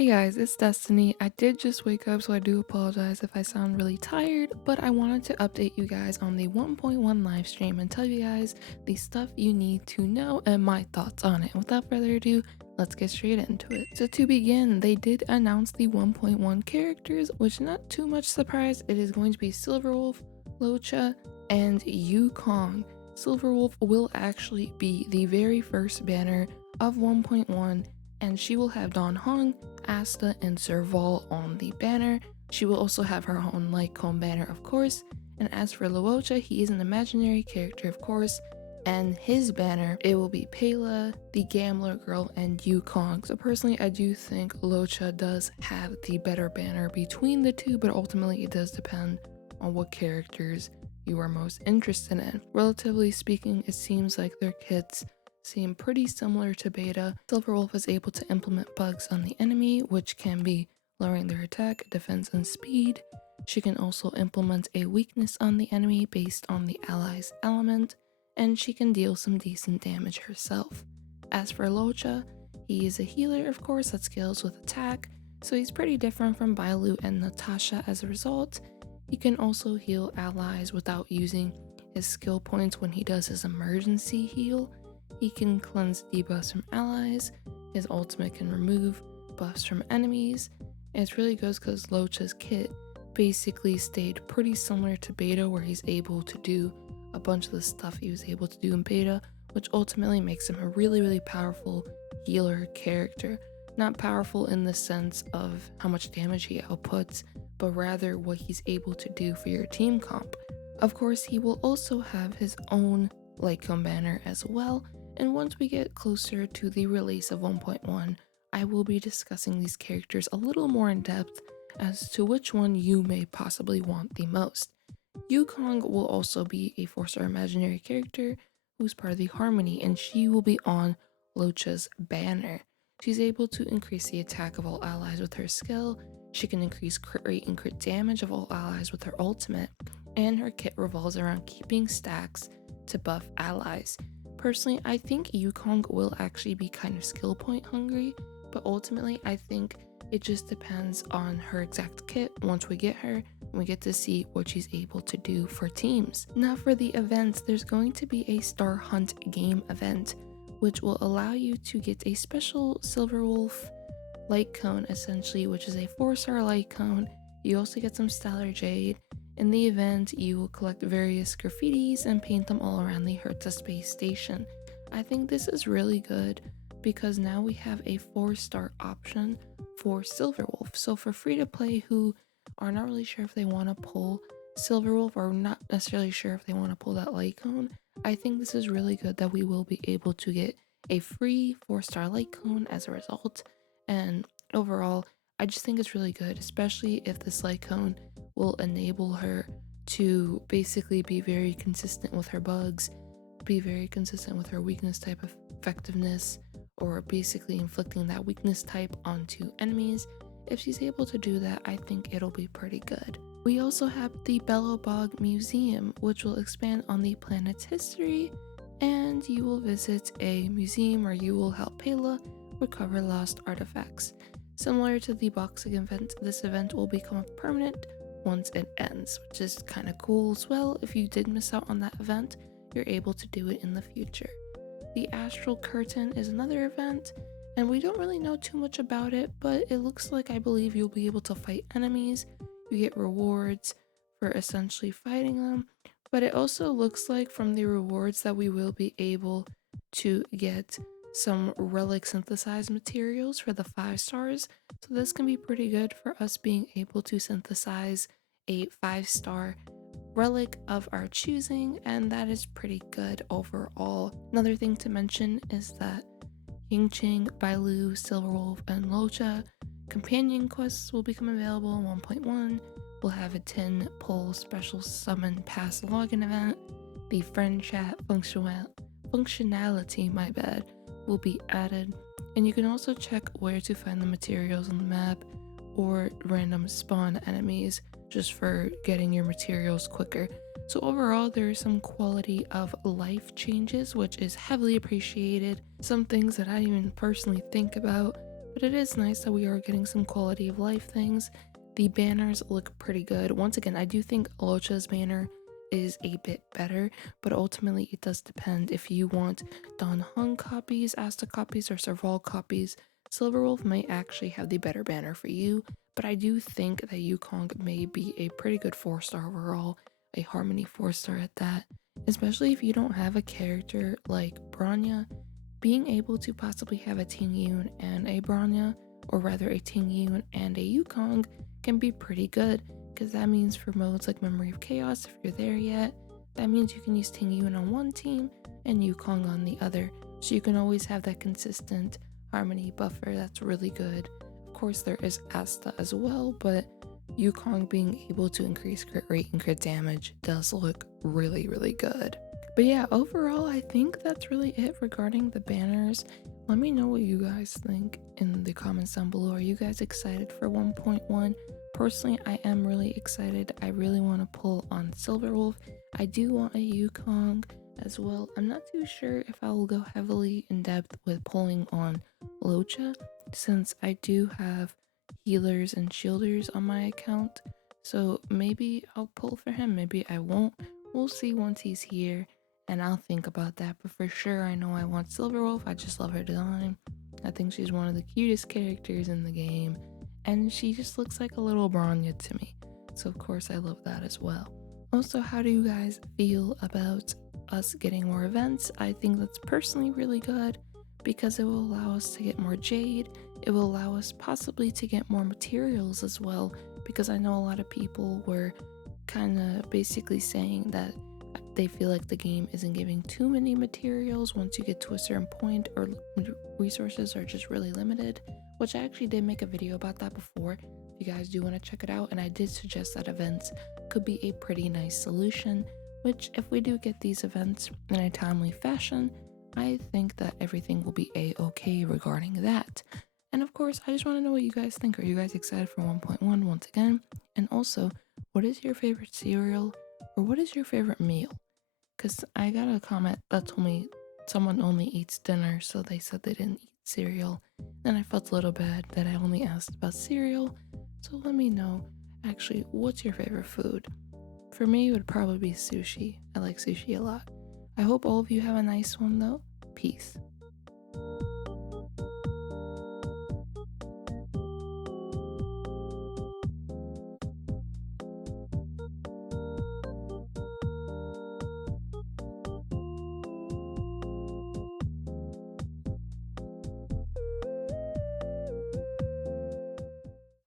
Hey guys, it's Destiny. I did just wake up, so I do apologize if I sound really tired, but I wanted to update you guys on the 1.1 live stream and tell you guys the stuff you need to know and my thoughts on it. Without further ado, let's get straight into it. So to begin, they did announce the 1.1 characters, which not too much surprise, it is going to be Silverwolf, Luocha, and Yukong. Silverwolf will actually be the very first banner of 1.1, and she will have Don Hong, Asta, and Serval on the banner. She will also have her own Lycombe banner, of course. And as for Luocha, he is an imaginary character, of course, and his banner, it will be Pela, the Gambler Girl, and Yukong. So personally, I do think Luocha does have the better banner between the two, but ultimately it does depend on what characters you are most interested in. Relatively speaking, it seems like their kits seem pretty similar to beta. Silverwolf is able to implement bugs on the enemy, which can be lowering their attack, defense, and speed. She can also implement a weakness on the enemy based on the ally's element, and she can deal some decent damage herself. As for Luocha, he is a healer, of course, that scales with attack, so he's pretty different from Bailu and Natasha as a result. He can also heal allies without using his skill points when he does his emergency heal. He can cleanse debuffs from allies, his ultimate can remove buffs from enemies, and it's really good because Luocha's kit basically stayed pretty similar to beta, where he's able to do a bunch of the stuff he was able to do in beta, which ultimately makes him a really powerful healer character. Not powerful in the sense of how much damage he outputs, but rather what he's able to do for your team comp. Of course, he will also have his own Lycombe banner as well, and once we get closer to the release of 1.1, I will be discussing these characters a little more in depth as to which one you may possibly want the most. Yukong will also be a 4-star imaginary character who's part of the Harmony, and she will be on Luocha's banner. She's able to increase the attack of all allies with her skill, she can increase crit rate and crit damage of all allies with her ultimate, and her kit revolves around keeping stacks to buff allies. Personally, I think Yukong will actually be kind of skill point hungry, but ultimately I think it just depends on her exact kit once we get her and we get to see what she's able to do for teams. Now for the events, there's going to be a Star Hunt game event, which will allow you to get a special Silverwolf light cone essentially, which is a 4-star light cone. You also get some Stellar Jade. In the event, you will collect various graffitis and paint them all around the Hertha space station. I think this is really good because now we have a 4-star option for Silverwolf. So for free to play who are not really sure if they want to pull Silverwolf or not necessarily sure if they want to pull that light cone, I think this is really good that we will be able to get a free 4-star light cone as a result. And overall, I just think it's really good, especially if this light cone will enable her to basically be very consistent with her bugs, be very consistent with her weakness type of effectiveness, or basically inflicting that weakness type onto enemies. If she's able to do that, I think it'll be pretty good. We also have the Bellowbog Museum, which will expand on the planet's history, and you will visit a museum where you will help Pela recover lost artifacts. Similar to the boxing event, this event will become permanent once it ends, which is kind of cool as well. If you did miss out on that event, you're able to do it in the future. The Astral Curtain is another event, and we don't really know too much about it, but it looks like I believe you'll be able to fight enemies. You get rewards for essentially fighting them, but it also looks like from the rewards that we will be able to get some relic synthesized materials for the 5 stars. So this can be pretty good for us being able to synthesize a 5-star relic of our choosing, and that is pretty good overall. Another thing to mention is that Yingqing, Bailu, Silverwolf, and Luocha companion quests will become available in 1.1. We'll have a 10 pull special summon pass login event. The friend chat functionality, my bad, will be added, and you can also check where to find the materials on the map or random spawn enemies just for getting your materials quicker. So overall, there are some quality of life changes, which is heavily appreciated. Some things that I didn't even personally think about but it is nice that we are getting some quality of life things. The banners look pretty good. Once again, I do think Luocha's banner is a bit better, but ultimately it does depend if you want Don Hung copies, Asta copies, or Serval copies. Silverwolf may actually have the better banner for you, but I do think that Yukong may be a pretty good 4-star overall, a Harmony 4-star at that, especially if you don't have a character like Bronya. Being able to possibly have a Ting Yun and a Bronya, or rather a Ting Yun and a Yukong, can be pretty good, because that means for modes like Memory of Chaos, if you're there yet, that means you can use Ting Yun on one team and Yukong on the other, so you can always have that consistent harmony buffer. That's really good. Of course, there is Asta as well, but Yukong being able to increase crit rate and crit damage does look really, really good. But yeah, overall, I think that's really it regarding the banners. Let me know what you guys think in the comments down below. Are you guys excited for 1.1? Personally, I am really excited. I really want to pull on Silverwolf. I do want a Yukong as well. I'm not too sure if I will go heavily in depth with pulling on Luocha, since I do have healers and shielders on my account. So maybe I'll pull for him, maybe I won't. We'll see once he's here, and I'll think about that. But for sure, I know I want Silverwolf. I just love her design. I think she's one of the cutest characters in the game, and she just looks like a little Bronya to me. So of course I love that as well. Also, how do you guys feel about us getting more events? I think that's personally really good, because it will allow us to get more jade. It will allow us possibly to get more materials as well, because I know a lot of people were kind of basically saying that they feel like the game isn't giving too many materials once you get to a certain point, or resources are just really limited, which I actually did make a video about that before. If you guys do want to check it out, and I did suggest that events could be a pretty nice solution, which if we do get these events in a timely fashion, I think that everything will be a-okay regarding that. And of course, I just want to know what you guys think. Are you guys excited for 1.1 once again? And also, what is your favorite cereal, or what is your favorite meal? Because I got a comment that told me someone only eats dinner, so they said they didn't eat cereal. And I felt a little bad that I only asked about cereal. So let me know, actually, what's your favorite food? For me, it would probably be sushi. I like sushi a lot. I hope all of you have a nice one though. Peace.